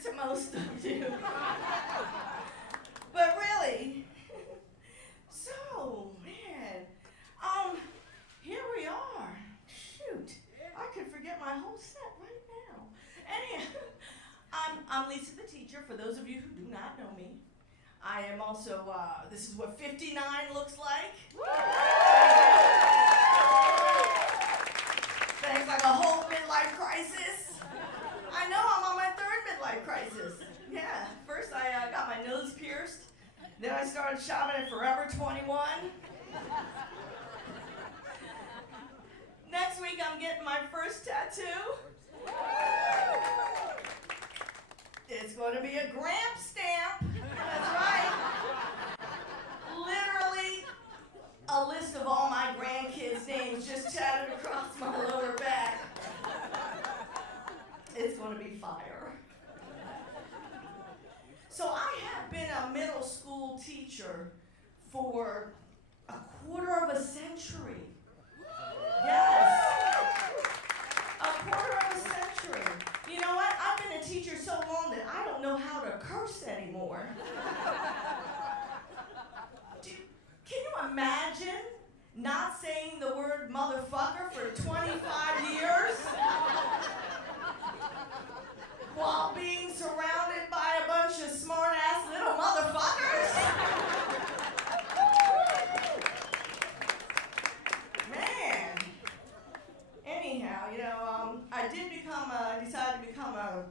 it to most of you. But really, so, man, here we are. Shoot, I could forget my whole set right now. Anyhow, I'm Leesa the teacher, for those of you who do not know me. I am also, this is what 59 looks like. Thanks, like a whole midlife crisis. I know, I'm on my third midlife crisis. Yeah, first I got my nose pierced. Then I started shopping at Forever 21. Next week I'm getting my first tattoo. It's going to be a Gramp stamp. That's right. Literally a list of all my grandkids' names just tatted across my lower back. It's going to be fire. So I have been a middle school teacher for a quarter of a century. Yes. A quarter of a century. You know what? I've been a teacher so long that I don't know how to curse anymore. Can you imagine not saying the word motherfucker for 25 years? While being surrounded by a bunch of smart-ass little motherfuckers? Man. Anyhow, you know, I decided to become a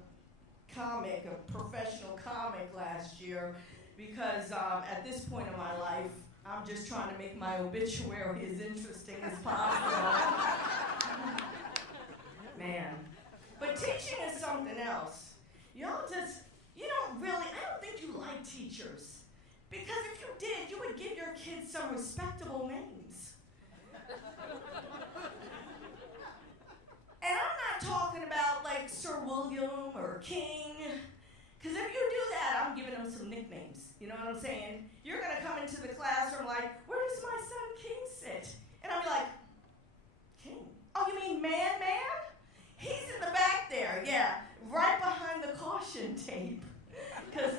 comic, a professional comic last year because at this point in my life, I'm just trying to make my obituary as interesting as possible. Man. But teaching is something else. You don't I don't think you like teachers. Because if you did, you would give your kids some respectable names. And I'm not talking about like Sir William or King. Because if you do that, I'm giving them some nicknames. You know what I'm saying? You're going to come into the classroom like, where does my son King sit? And I'll be like, King? Oh, you mean man? He's in the back there, yeah, right behind the caution tape. Because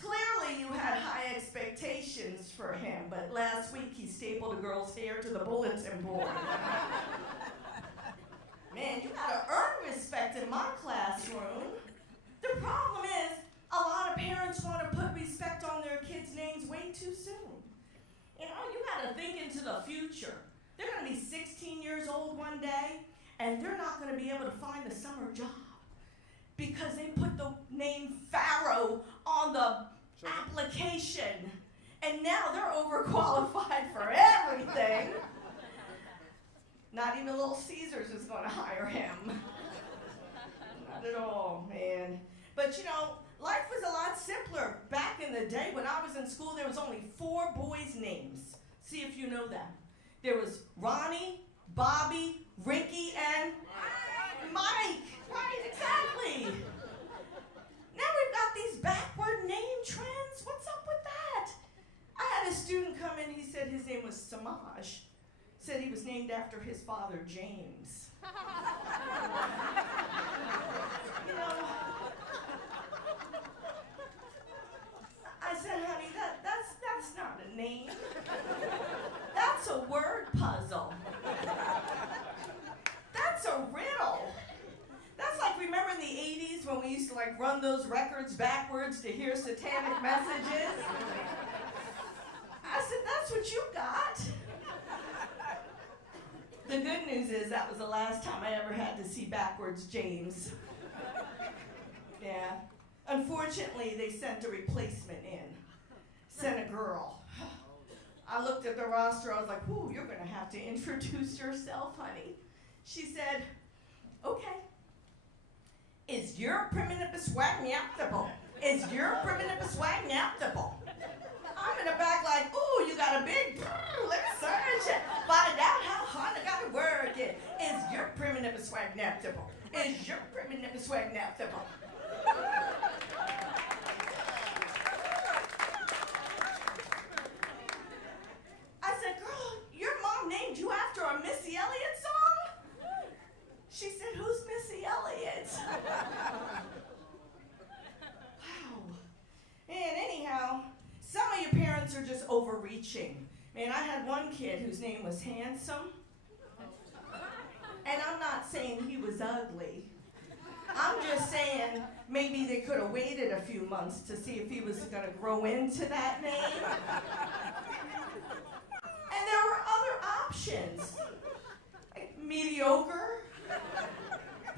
clearly you had high expectations for him, but last week he stapled a girl's hair to the bulletin board. Man, you gotta earn respect in my classroom. The problem is, a lot of parents want to put respect on their kids' names way too soon. You know, you gotta think into the future. They're gonna be 16 years old one day, and they're not going to be able to find a summer job because they put the name Pharaoh on the application. And now they're overqualified for everything. Not even Little Caesars is going to hire him. Not at all, man. But you know, life was a lot simpler. Back in the day when I was in school, there was only 4 boys' names. See if you know them. There was Ronnie, Bobby, Ricky, and Mike. Right, exactly. Now we've got these backward name trends. What's up with that? I had a student come in, he said his name was Samaj. Said he was named after his father, James. You know, I said, honey, that's not a name. That's a word puzzle. That's a riddle. That's like, remember in the 80s when we used to like run those records backwards to hear satanic messages? I said, that's what you got. The good news is that was the last time I ever had to see backwards James. Yeah. Unfortunately, they sent a replacement in. Sent a girl. I looked at the roster, I was like, whoo, you're gonna have to introduce yourself, honey. She said, okay. Is your primitive swagniactable? Is your primitive swagniactable? I'm in the back like, ooh, you got a big, let me search it. Find out how hard I gotta work it. Is your primitive swagniactable? Is your primitive swagniactable? I said, girl, your mom named you after a Missy Elliott song? She said, who's Missy Elliott? Man, I had one kid whose name was Handsome. And I'm not saying he was ugly. I'm just saying maybe they could have waited a few months to see if he was going to grow into that name. And there were other options. Like mediocre,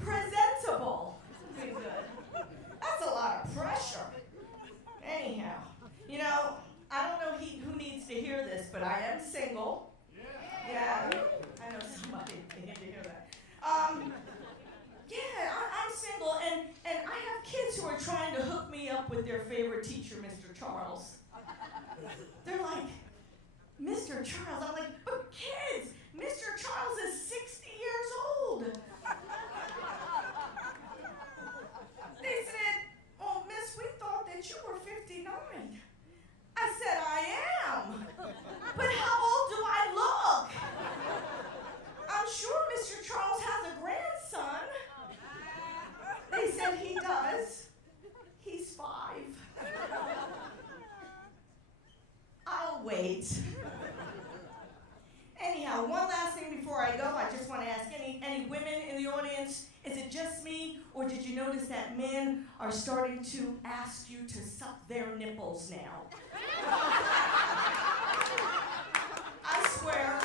presentable. Pretty good. That's a lot of pressure. Anyhow, you know, I don't know who needs to hear this, but I am single. Yeah, I know somebody needs to hear that. Yeah, I'm single, and I have kids who are trying to hook me up with their favorite teacher, Mr. Charles. They're like, Mr. Charles? I'm like, but kids, Mr. Charles is 60 years old. They said, oh, miss, we thought that you were 59. I said, I am. But how old do I look? I'm sure Mr. Charles has a grandson. They said he does. He's 5. I'll wait. Anyhow, one last thing before I go, I just want to ask any women in the audience, is it just me, or did you notice that men are starting to ask you to suck their nipples now? I swear,